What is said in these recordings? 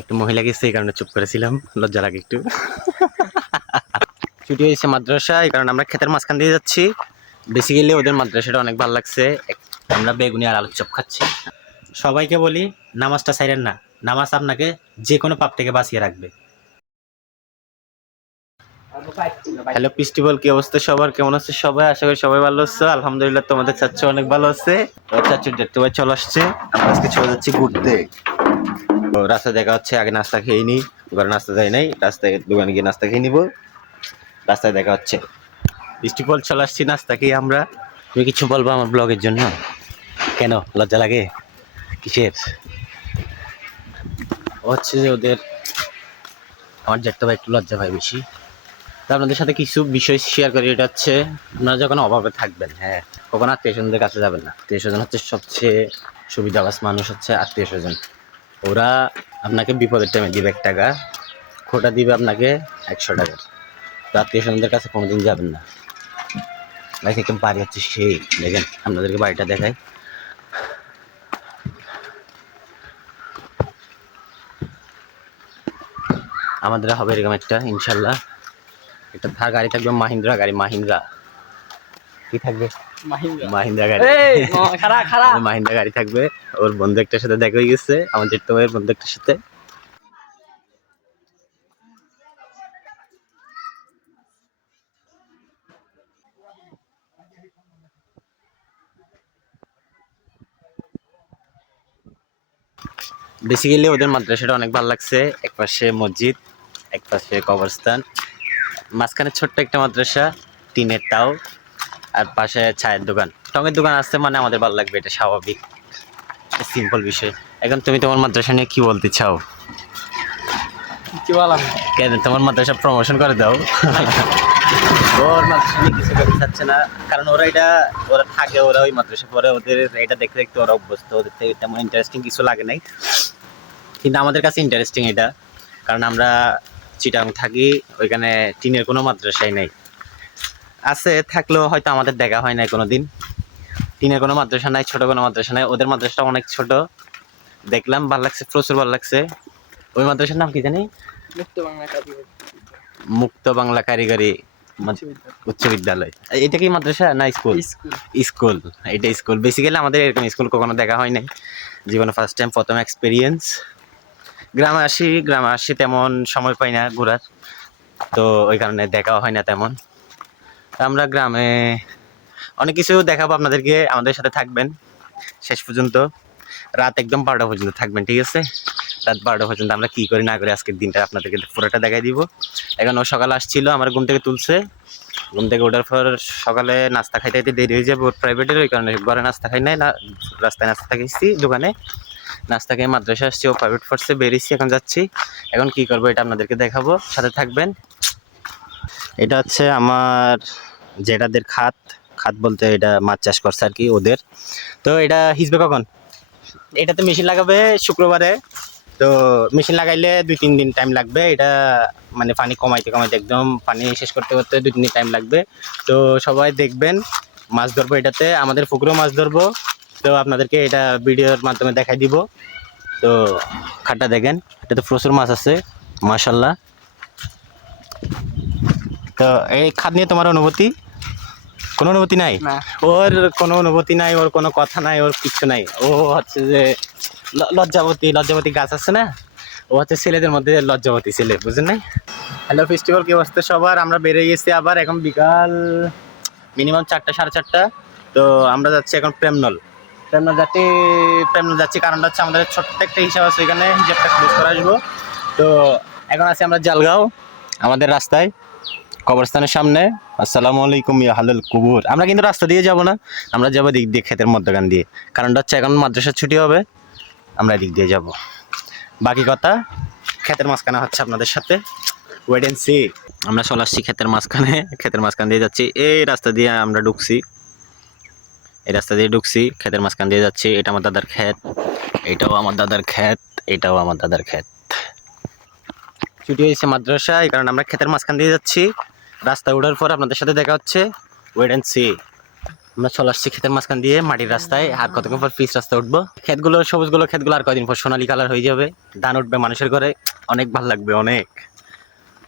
একটু মহিলা গেছে এই কারণে চুপ করেছিলাম, লজ্জা লাগে একটু। ছুটি হয়েছে মাদ্রাসা, এই কারণে আমরা ক্ষেতের মাঝখান দিয়ে যাচ্ছি। বেসিক্যালি ওদের মাদ্রাসাটা অনেক ভালো লাগছে। আমরা বেগুনি আর আলুর চপ খাচ্ছি। সবাইকে বলি নামাজটা ছাইরেন না, নামাজ আপনাকে যে কোনো পাপ থেকে বাঁচিয়ে রাখবে। হ্যালো পিস্টিবল, কি অবস্থা সবার, কেমন আছে সবাই? আশা করি সবাই ভালো আছে। আলহামদুলিল্লাহ, তোমাদের চাচ্চু অনেক ভালো আছে। চাচ্চুর দেখতে ভাই চলে আসছে। আমরা আজকে চলে যাচ্ছি ঘুরতে। তো রাস্তায় দেখা হচ্ছে, আগে নাস্তা খেয়ে নিই, ঘরে নাস্তা দেয় নাই, রাস্তায় দোকানে গিয়ে নাস্তা খেয়ে নিবো। রাস্তায় দেখা হচ্ছে। পিস্টিবল চলে আসছি নাস্তা খেয়ে আমরা। তুমি কিছু বলবো আমার ব্লগের জন্য? কেন লজ্জা লাগে? কিসের? হচ্ছে যে ওদের, আমার দেখতে ভাই একটু লজ্জা পাই বেশি। তো আপনাদের সাথে কিছু বিষয় শেয়ার করি। এটা হচ্ছে, আপনারা যখন অভাবে থাকবেন, হ্যাঁ, কখনো আত্মীয় স্বজনদের কাছে যাবেন না। আত্মীয় স্বজন হচ্ছে সবচেয়ে সুবিধাবাস মানুষ, হচ্ছে আত্মীয় স্বজন। ওরা আপনাকে বিপদের টাইমে দিবে 1 টাকা, খোটা দিবে আপনাকে 100 টাকার। তো আত্মীয় স্বজনদের কাছে কোনোদিন যাবেন না। ভাই থেকে বাড়ি হচ্ছে সেই, দেখেন আপনাদেরকে বাড়িটা দেখাই। আমাদের হবে এরকম একটা, ইনশাল্লাহ একটা গাড়ি থাকবে, মাহিন্দ্রা গাড়ি, মাহিন্দ্রা কি থাকবে, মাহিন্দ্রা গাড়ি। মাহিন্দ্রা গাড়ি থাকবে। ওর বন্ধু একটার সাথে দেখা হয়ে গেছে, আমাদের তো বন্ধু একটার সাথে। বেসিক্যালি ওদের মাদ্রাসাটা অনেক ভালো লাগছে। এক পাশে মসজিদ, এক পাশে কবরস্থান, মাঝখানে ছোট্ট একটা মাদ্রাসা, টিনের টাও, আর পাশে চায়ের দোকান, টঙের দোকান আছে, মানে আমাদের ভালো লাগবে, এটা স্বাভাবিক, সিম্পল বিষয়। এখন তুমি তোমার মাদ্রাসা নিয়ে কি বলতে চাও? কি বললাম, কেন তোমার মাদ্রাসা প্রমোশন করে দাও। ওর মাদ্রাসা নিয়ে কিছু করতে চাচ্ছে না, কারণ ওরা এটা, ওরা থাকে, ওরা ওই মাদ্রাসা পরে, ওদের এটা দেখতে দেখতে ওরা অভ্যস্ত, ওদের থেকে তেমন ইন্টারেস্টিং কিছু লাগে নাই। কিন্তু আমাদের কাছে ইন্টারেস্টিং এটা, কারণ আমরা চিটাং থাকি, ওইখানে টিনের কোনো মাদ্রাসাই নেই। আছে, থাকলেও হয়তো আমাদের দেখা হয় নাই কোনোদিন। টিনের কোনো মাদ্রাসা নাই, ছোট কোনো মাদ্রাসা নাই। ওদের মাদ্রাসাটা অনেক ছোট, দেখলাম ভালো লাগছে, প্রচুর ভালো লাগছে। ওই মাদ্রাসার নাম কি জানি, মুক্ত বাংলা কারিগরি উচ্চ বিদ্যালয়। এটা কি মাদ্রাসা না স্কুল? স্কুল, এটা স্কুল। বেসিক্যালি আমাদের এরকম স্কুল কখনো দেখা হয় নাই, জীবনে ফার্স্ট টাইম, প্রথম এক্সপিরিয়েন্স। গ্রামে আসি, তেমন সময় পাই না ঘোরার, তো ওই কারণে দেখাও হয় না তেমন। আমরা গ্রামে অনেক কিছু দেখাবো আপনাদেরকে, আমাদের সাথে থাকবেন শেষ পর্যন্ত। রাত একদম 12টা পর্যন্ত থাকবেন, ঠিক আছে? রাত 12টা পর্যন্ত আমরা কি করি না করি আজকের দিনটা আপনাদেরকে পুরোটা দেখাই দিব। এখন ও সকালে আসছিল, আমার ঘুম থেকে তুলছে, ঘুম থেকে ওঠার পর সকালে নাস্তা খাইতে খাইতে দেরি হয়ে যাবে ওর প্রাইভেটের, ওই কারণে ঘরে নাস্তা খাই নাই, না রাস্তায় নাস্তা খাইছি দোকানে, নাস্তা খেয়ে মাদ্রাসা আসছি, ও প্রাইভেট পড়ছে, বেরিয়েছি, এখন যাচ্ছি। এখন কি করবো এটা আপনাদেরকে দেখাবো, সাথে থাকবেন। এটা হচ্ছে আমার জেঠাদের খাত, খাত বলতে এটা মাছ চাষ করছে আর কি ওদের। তো এটা হিসবে কখন? এটাতে মেশিন লাগাবে শুক্রবারে। তো মেশিন লাগাইলে 2-3 দিন টাইম লাগবে, এটা মানে পানি কমাইতে কমাইতে একদম পানি শেষ করতে করতে 2-3 দিন টাইম লাগবে। তো সবাই দেখবেন, মাছ ধরবো এটাতে, আমাদের পুকুরেও মাছ ধরবো। তো আপনাদেরকে এটা ভিডিওর মাধ্যমে দেখাই দিব। তো খাটটা দেখেন, এটাতে প্রচুর মাছ আছে মাশাল্লাহ। তো এই খাত নিয়ে তোমার অনুভূতি? কোনো অনুভূতি নাই? ওর কোনো অনুভূতি নাই, ওর কোনো কথা নাই, ওর কিচ্ছু নাই। ও হচ্ছে যে লজ্জাবতী গাছ আছে না, ও হচ্ছে ছেলেদের মধ্যে লজ্জাবতী ছেলে, বুঝলেন নাই? হ্যালো ফেস্টিভ্যাল, কি অবস্থা সবার? আমরা বেরিয়ে গেছি আবার, এখন বিকাল মিনিমাম 4টা, 4:30। তো আমরা যাচ্ছি এখন প্রেমনল যাচ্ছি, কারণটা হচ্ছে আমাদের ছোট্ট একটা হিসাব আছে, এখানে হিসাবটা ক্লোজ করে আসবো। তো এখন আছি আমরা জালগাঁও, আমাদের রাস্তায়, কবরস্থানের সামনে। আসসালামু আলাইকুম ইয়া হালাল কুবুর। আমরা কিন্তু রাস্তা দিয়ে যাব না, আমরা যাবো দিক দিয়ে, ক্ষেতের মধ্যখান দিয়ে, কারণটা হচ্ছে এখন মাদ্রাসার ছুটি হবে, আমরা দিক দিয়ে যাব। বাকি কথা ক্ষেতের মাঝখানে হচ্ছে আপনাদের সাথে, ওয়েট এন্ড সি। আমরা চলে আসছি ক্ষেতের মাঝখানে, ক্ষেতের মাঝখান দিয়ে যাচ্ছি, এই রাস্তা দিয়ে আমরা ঢুকছি, এই রাস্তা দিয়ে ঢুকছি, ক্ষেতের মাঝখান দিয়ে যাচ্ছি। এটা আমার দাদার ক্ষেত, এটাও আমার দাদার ক্ষেত, এটাও আমার দাদার ক্ষেত। ছুটি হয়েছে মাদ্রাসা, এই কারণে আমরা ক্ষেতের মাঝখান দিয়ে যাচ্ছি। রাস্তা ওঠার পর আপনাদের সাথে দেখা হচ্ছে, ওয়েট এন্ড সি। আমরা চলে আসছি ক্ষেতের মাঝখান দিয়ে মাটির রাস্তায়, আর কতক্ষণ পর পিচ রাস্তায় উঠবো। সবুজগুলো ক্ষেতগুলো আর কয়দিন পর সোনালী কালার হয়ে যাবে, ধান উঠবে মানুষের ঘরে, অনেক ভালো লাগবে। অনেক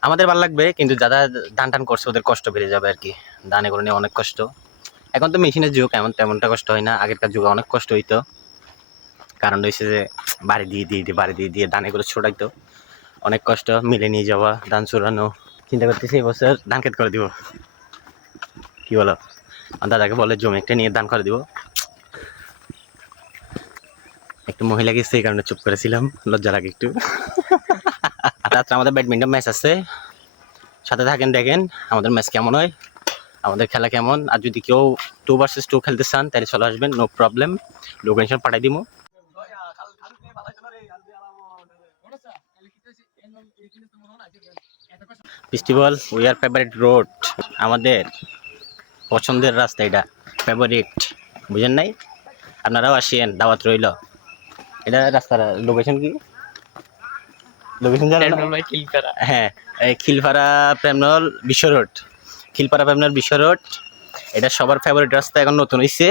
আমাদের ভালো লাগবে, কিন্তু যারা ধান টান করছে ওদের কষ্ট বেড়ে যাবে আর কি। ধান এগুলো নিয়ে অনেক কষ্ট। এখন তো মেশিনের যুগ, তেমনটা কষ্ট হয় না, আগেরকার যুগে অনেক কষ্ট হইতো। কারণ হচ্ছে যে বাড়ি দিয়ে ধান এগুলো ছোটাইতো, অনেক কষ্ট। মিলে নিয়ে যাওয়া, ধান চুরানো। চিন্তা করতেছি এবছর ধান ক্ষেত করে দিব, কি বলো? আমার দাদাকে বলে জমি একটা নিয়ে ধান করে দিব। একটু মহিলা গেছে, এই কারণে চুপ করেছিলাম, লজ্জা লাগে একটু। রাত্রে আমাদের ব্যাডমিন্টন ম্যাচ আছে, সাথে থাকেন, দেখেন আমাদের ম্যাচ কেমন হয়, আমাদের খেলা কেমন। আর যদি কেউ 2 vs 2 খেলতে চান তাহলে চলে আসবেন, নো প্রবলেম, লোকেশন পাঠাই দিব। Festival we are favourite road, আমাদের পছন্দের রাস্তা, এটা ফেভারিট, বুঝেন নাই? আপনারাও আসেন, দাওয়াত রইল। এটা রাস্তার লোকেশন কি? লোকেশন জানেন? হ্যাঁ, এই খিলপাড়া প্রেমনল বিশ্ব রোড, খিলপাড়া প্রেমনল বিশ্ব রোড। এটা সবার ফেভারিট রাস্তা, এখন নতুন হয়েছে,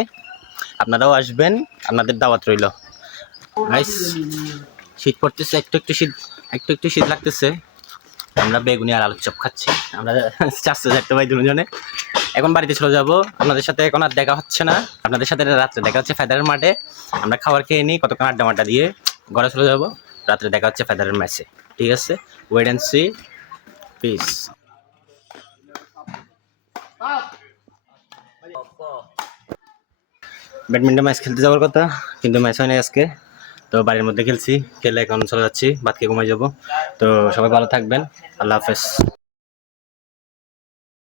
আপনারাও আসবেন, আপনাদের দাওয়াত রইল। গাইস, শীত পড়তেছে, একটু শীত লাগতেছে। আমরা বেগুনি আর আলুর চপ খাচ্ছি, আমরা 400 ভাই দুজনে। এখন বাড়িতে চলে যাব, আপনাদের সাথে এখন আর দেখা হচ্ছে না। আপনাদের সাথে রাত্রে দেখা হচ্ছে ফেদারের মাঠে, আমরা খাবার খেয়ে নিই, কতক্ষণ আড্ডা দিয়ে ঘরে চলে যাব। রাত্রে দেখা হচ্ছে ফেদারের ম্যাচে, ঠিক আছে? Wait and see, peace. Badminton match খেলতে যাওয়ার কথা, কিন্তু ম্যাচ হয়নি আজকে, তো বাড়ির মধ্যে খেলছি। খেলে এখন চলে যাচ্ছি, ভাত খেয়ে ঘুমাই যাবো। তো সবাই ভালো থাকবেন, আল্লাহ হাফেজ।